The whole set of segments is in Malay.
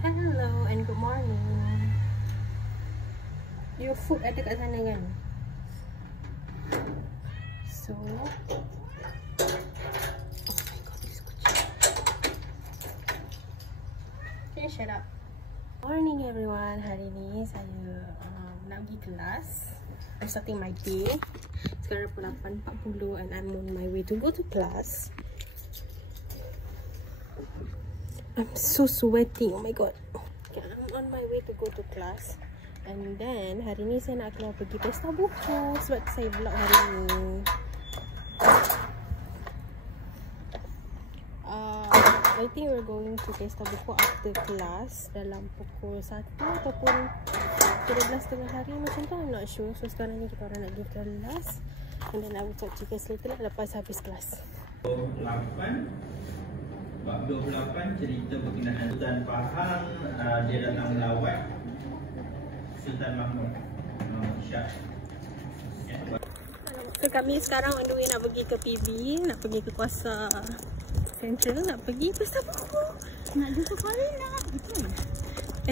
Hello and good morning. Your food ada kat sana kan? So, oh my god, this kucing. Can you shut up? Morning everyone. Hari ni saya nak pergi kelas. I'm starting my day. Sekarang pukul 8.40 and I'm on my way to go to class. I'm so sweaty. Oh my god. Okay, I'm on my way to go to class. And then hari ni saya nak keluar pergi pesta buku sebab saya vlog hari ni. I think we're going to pesta buku after class dalam pukul 1 ataupun 12.30 hari macam tu. I'm not sure. So sekarang ni kita orang nak pergi kelas. And then I will talk to you guys later lah lepas habis kelas. 8 bab 28 cerita berkenaan Sultan Pahang. Dia datang melawat Sultan Mahmud Shah. So kami sekarang on the way nak pergi ke PV, nak pergi ke Kuasa Central, nak pergi pesta buku, nak jumpa Farina.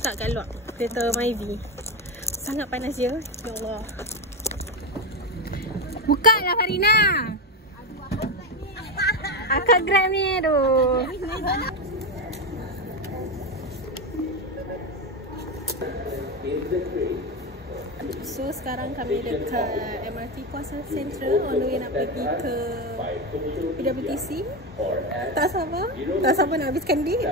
Tak kat luar kereta Myvi. Sangat panas je. Ya Allah. Buka lah Farina. Akak grab ni tu. So sekarang kami dekat MRT Kuasa Central on the way nak pergi ke PWTC. Tak sabar nak habiskan duit.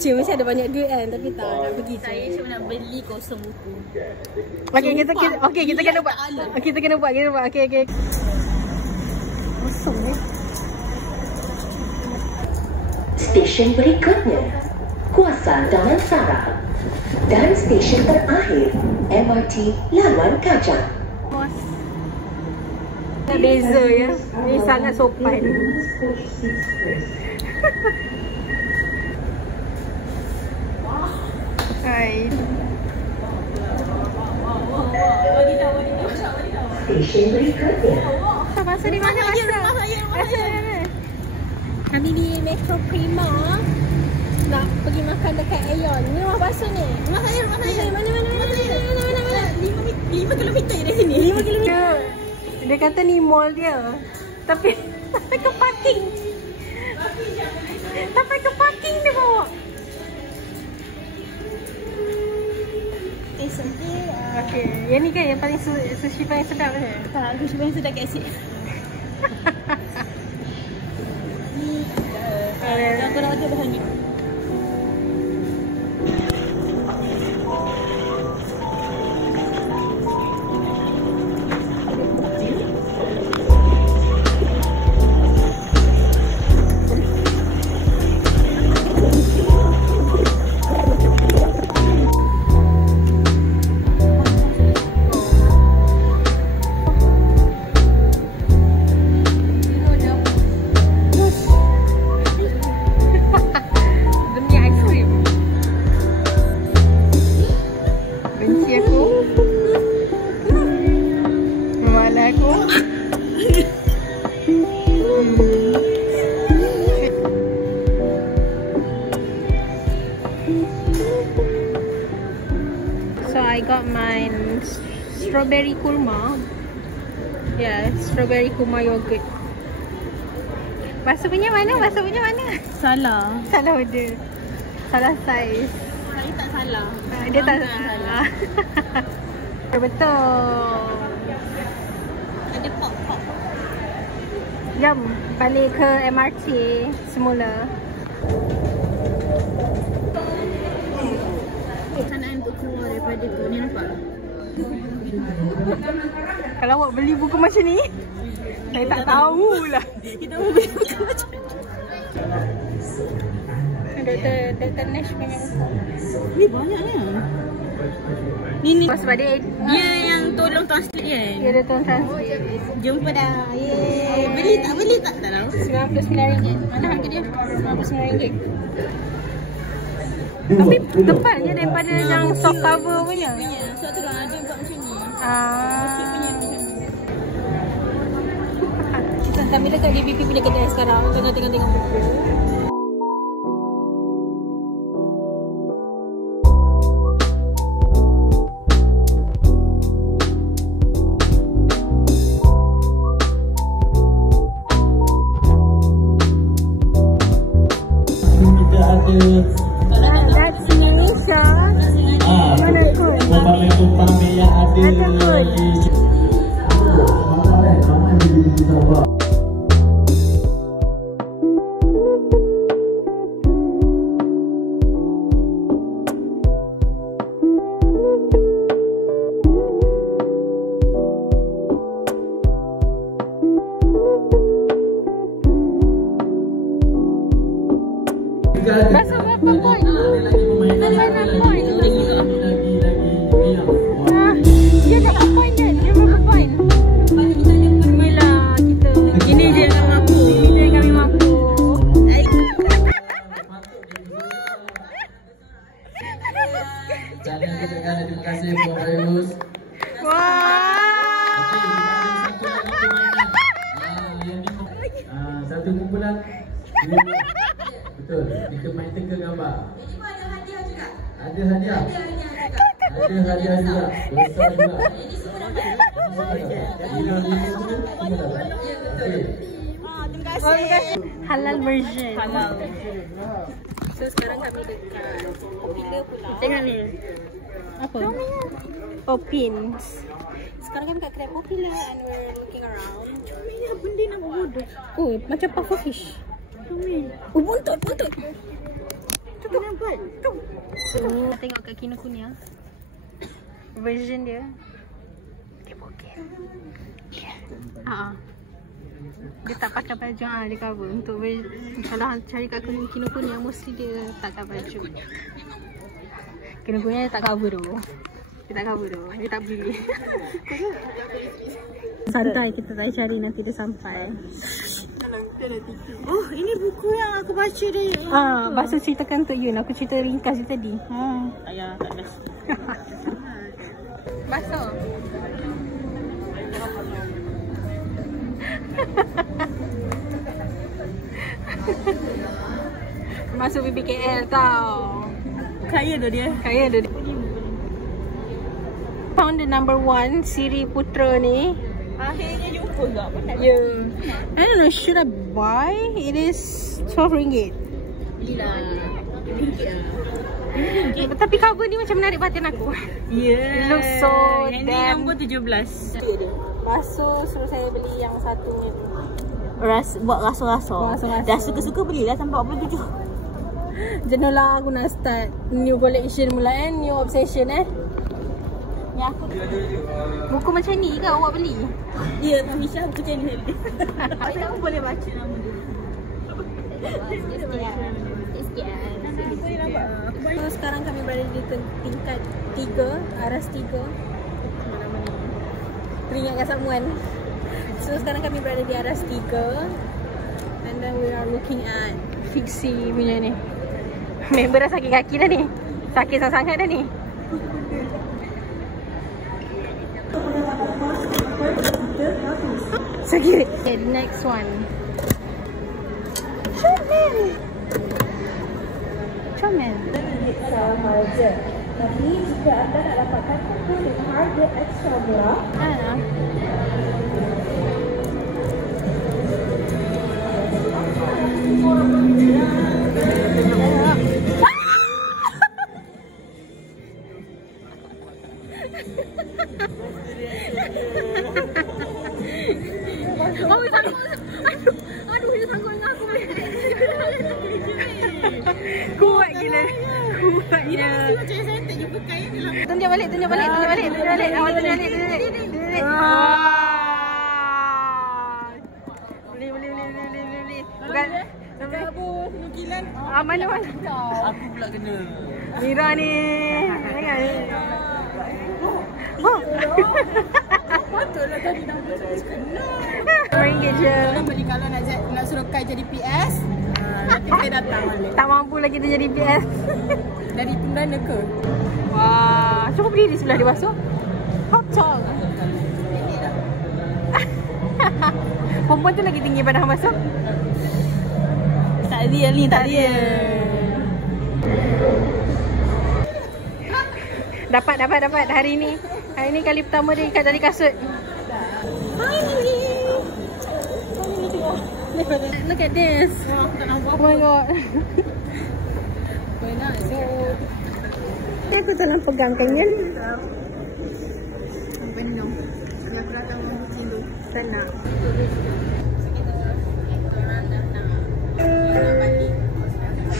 Cik macam ada banyak duit kan, tapi tak nak pergi. Saya cuma nak beli kosong buku. Kita kena buat. Kita kena buat. Okey. Kosong ni. Stesen berikutnya Kuasa Damansara dan stesen terakhir MRT Laluan Kajang. Beza ya. Ni sangat sopan. Hai. Stesen berikutnya. Masa di mana masa? Kami di Metro Prima nak pergi makan dekat Aeon. Ni rumah basuh ni. Rumah saya. Mana? 5 kilometer dari sini. 5 kilometer. Dia kata ni mall dia. Tapi sampai ke parking. Dia bawa. Sedih. Okey, yang ni kan yang paling sushi paling sedap kan? Tak, sushi paling sedap kat sini. Aku nak baca bahan ni. So I got mine strawberry kurma. Yeah, strawberry kurma yogurt. Basuh punya mana? Salah. Salah order. Salah saiz. Saya tak salah. Dia tak salah. Betul. Ada pop. Jom balik ke MRT semula. Sanaan untuk keluar daripada tu. Ni nampak? Kalau awak beli buku macam ni, saya tak tahulah. Kita mau beli buku macam ni. Dr. Nash punya buku. Ni banyaknya. Ni. Sebab dia yang tolong translate kan? Dia ada tolong translate. Jumpa dah. Yeay. Beli tak tahu. RM99. Mana harga dia? RM99. Tapi tebal je daripada yang soft cover punya. Sebab tu lah dia buat macam ni. Kami dekat DBP punya kedai sekarang. Tengah tengok buku. That's Indonesia. Mana kot? Pemain yang ada lagi. Masuk berapa poin? Berapa poin? Dia dah poin dah. Dia berapa poin? Inilah kita. Ini je yang mampu. Ini je yang kami mampu. Jadi kita kena terima kasih kepada Faiz. Satu kumpulan. Betul, kita main teka gambar. Ini pun ada hadiah juga. Ada hadiah? Ada hadiah juga. Besar juga. Ini semua dapat? Terima kasih. Halal version. Halal. So sekarang kami dekat Popular pula. Tengok ni. Apa? Oh, pins. Sekarang kami kat kedai Popular and we're looking around. Ini benda nak bodoh. Oh, macam puffer fish. Oh, buntut. Tu nampak. Tu. Oh, tengok kat Kinokuniya. Version dia. Dia bokeh. Dia tak pakai baju, dia cover. Untuk kalau cari kat Kinokuniya mesti dia tak cover baju. Kinokuniya tak cover tu. Dia tak cover tu. Dia tak beli. Santai kita tak cari, nanti dia sampai. Oh, ini buku yang aku baca tadi. Bahasa ceritakan untuk Yun. Aku cerita ringkas je tadi. Ayah, tak best. Basuh. Masuk BBKL tau. Kaya tu dia. Kaya dia. Found the number 1 Siri Putra ni. Akhirnya jumpa tak? Yeah. I don't know, should I buy? It is RM12. Belilah. Tapi cover ni macam menarik perhatian aku. Yeah. It looks so Ini damn. nombor 17. Basuh suruh saya beli yang satunya tu. Buat rasa-rasa. Rasa-rasa. Dah suka-suka belilah sampai 47. Jenuh lah aku nak start new collection mula kan. New obsession Ya, aku buku macam ni ke awak beli? dia Misha aku macam ni. Kamu boleh baca nama dia. So sekarang kami berada di tingkat 3, aras 3. Mana-mana ni? Teringatkan Samuan. So sekarang kami berada di aras 3. And then we are looking at Fixie punya ni. Member dah sakit kaki dah ni. Sakit sangat dah ni. Sakit. Okay, the next one. Comel. Sahaja. Tapi jika anda nak dapatkan buku dengan harga ekstra murah, Oh, dia sanggup. Aduh, dia sanggup dengan aku. Kuat gila. Kuat gila. Macam saya tak jumpa kain dalam. Tunjuk balik. Awak tunjuk balik. Boleh. Bukan. Kabur nukilan. Mana? Aku pula kena. Mira ni. Jangan. Patutlah tadi nombor saya kena. RM1 je. Kalau beli kalau nak suruh Kai jadi PS, nanti saya datang balik. Tak mampu lah kita jadi PS. Dari Perdana ke? Wah, cuba berdiri sebelah dia basuh. How tall? Perempuan tu lagi tinggi pada basuh. Tak real ni, tak real. Dapat hari ni. Hari ni kali pertama dia ikat dari kasut. Look at this. Oh my god. nak. So, Aku tolong pegangkan ya. penuh. Kalau aku datang 1 kilo. Tak nak.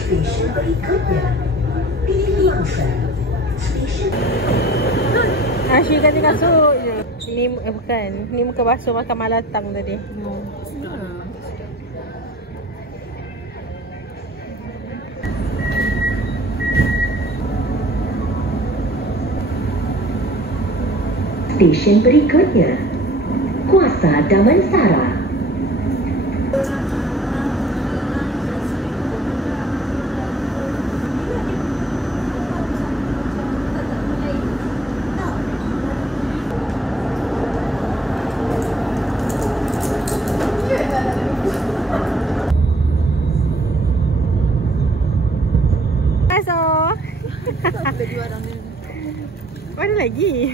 Stesen berikutnya, pilih masa. Stesen Asyik kata kasut je. Ni bukan. Ni muka basuh makan malatang tadi. Stesen berikutnya, Kuasa Damansara. Masuk. Mana lagi?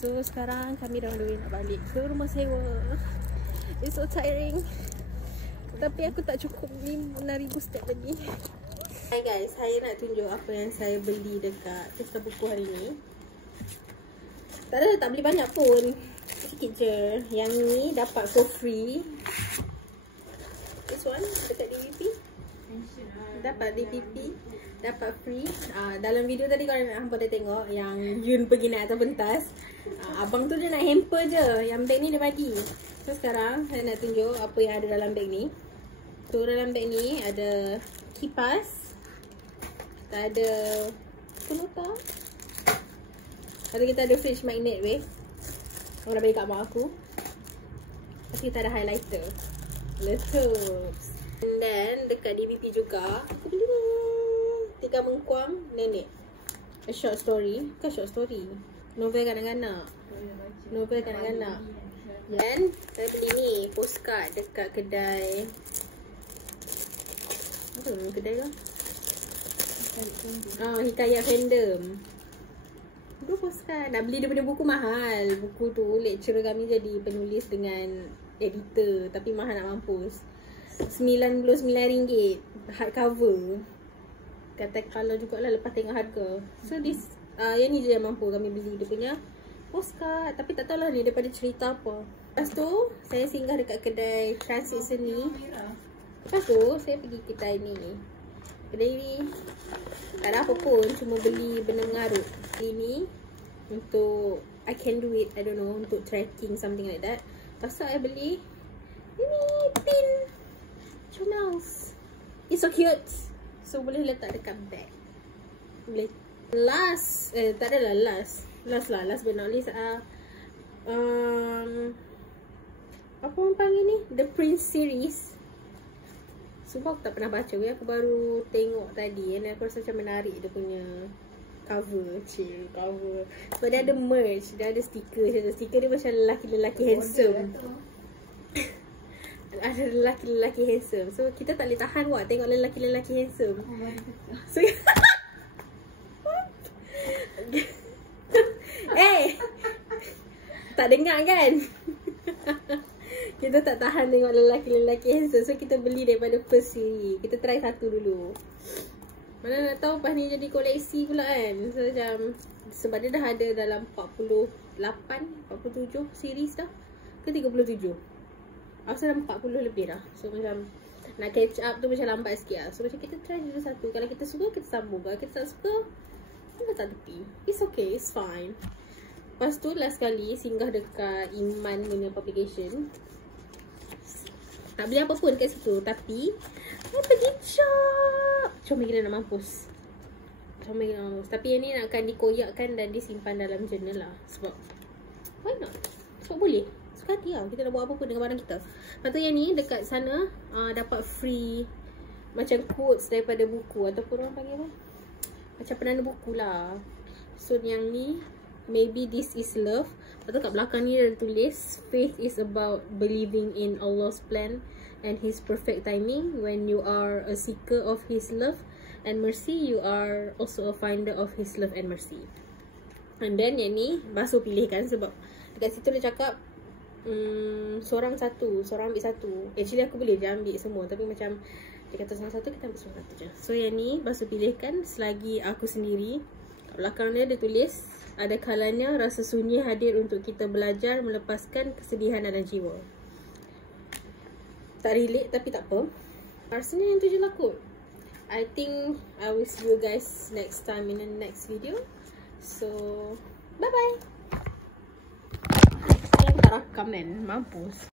So sekarang kami dah on the way nak balik ke rumah sewa. It's so tiring. Tapi aku tak cukup 6,000 step lagi. Hai guys, saya nak tunjuk apa yang saya beli dekat pesta buku hari ni. Tak beli banyak pun. Sikit je. Yang ni dapat for free. This one dekat DVP. Dapat DPP, dapat free. Dalam video tadi korang hampa dah tengok yang Yun pergi naik atas pentas. Abang tu dia nak hamper je. Yang beg ni dia bagi. So sekarang saya nak tunjuk apa yang ada dalam beg ni. So dalam beg ni ada kipas. Kita ada penutup. Kita ada fridge magnet weh. Orang dah bagi kat mak aku. Tapi kita ada highlighter. Letup. And then dekat DVP juga aku beli ni 3 Mengkuang Nenek, a short story. Bukan short story, novel kanak-kanak. Novel kanak-kanak. Dan saya beli ni postcard dekat kedai. Apa nama kedai tu? Hikayat Fandom. 2 postcard. Nak beli daripada buku mahal. Buku tu lecturer kami jadi penulis dengan editor, tapi mahal nak mampus. RM99 hardcover. Kata kalau jugalah lepas tengok harga. So this yang ni je yang mampu kami beli dia punya postcard. Tapi tak tahulah ni daripada cerita apa. Lepas tu saya singgah dekat kedai Transit Seni. Lepas tu saya pergi kedai ni. Kedai ni tak ada apa pun, cuma beli benang ngarut. Ini untuk I can do it, I don't know, untuk tracking something like that. Lepas tu saya beli ini pin Journals. It's so cute. So boleh letak dekat bag. Boleh. Last tak adalah last but not least apa orang panggil ni? The Prince series. Sebab aku tak pernah baca. Aku baru tengok tadi. And aku rasa macam menarik dia punya cover. Cover. Sebab dia ada merch. Dia ada stiker. Stiker dia macam lelaki-lelaki handsome. Ada lelaki-lelaki handsome. So kita tak boleh tahan tengok lelaki-lelaki handsome. So tak dengar kan? Kita tak tahan tengok lelaki-lelaki handsome. So kita beli daripada first series. Kita try satu dulu. Mana nak tahu lepas ni jadi koleksi pula kan. So macam sebab dia dah ada dalam 47 series dah. Ke 37. Aku dah 40 lebih dah. So macam nak catch up tu macam lambat sikit lah. So macam kita try dulu satu. Kalau kita suka, kita sambung. Kalau kita tak suka, kita tak tepi. It's okay, it's fine. Lepas tu last kali singgah dekat Iman punya publication. Tak beli apa pun kat situ. Tapi saya pergi shop. Comel gila nak mampus. Tapi yang ni nak akan dikoyakkan dan disimpan dalam journal lah. Sebab why not? Sebab boleh. Suka hati lah. Kita nak buat apa pun dengan barang kita. Lepas tu yang ni dekat sana dapat free macam quotes daripada buku. Ataupun orang panggil apa? Macam penanda buku lah. So yang ni, maybe this is love. Lepas tu kat belakang ni ada tulis, faith is about believing in Allah's plan and His perfect timing. When you are a seeker of His love and mercy, you are also a finder of His love and mercy. And then yang ni basuh pilih kan. Sebab dekat situ dia cakap seorang ambil satu. Actually aku boleh je ambil semua. Tapi macam Dia kata semua satu, kita ambil semua satu je. So yang ni Basu pilihkan selagi aku sendiri. Kat belakang dia tulis, ada kalanya rasa sunyi hadir untuk kita belajar melepaskan kesedihan dalam jiwa. Tak relate tapi tak apa. Rasanya yang tu je lah kot. I think I will see you guys next time in the next video. So bye bye. Saya tak rakam kan, mampus.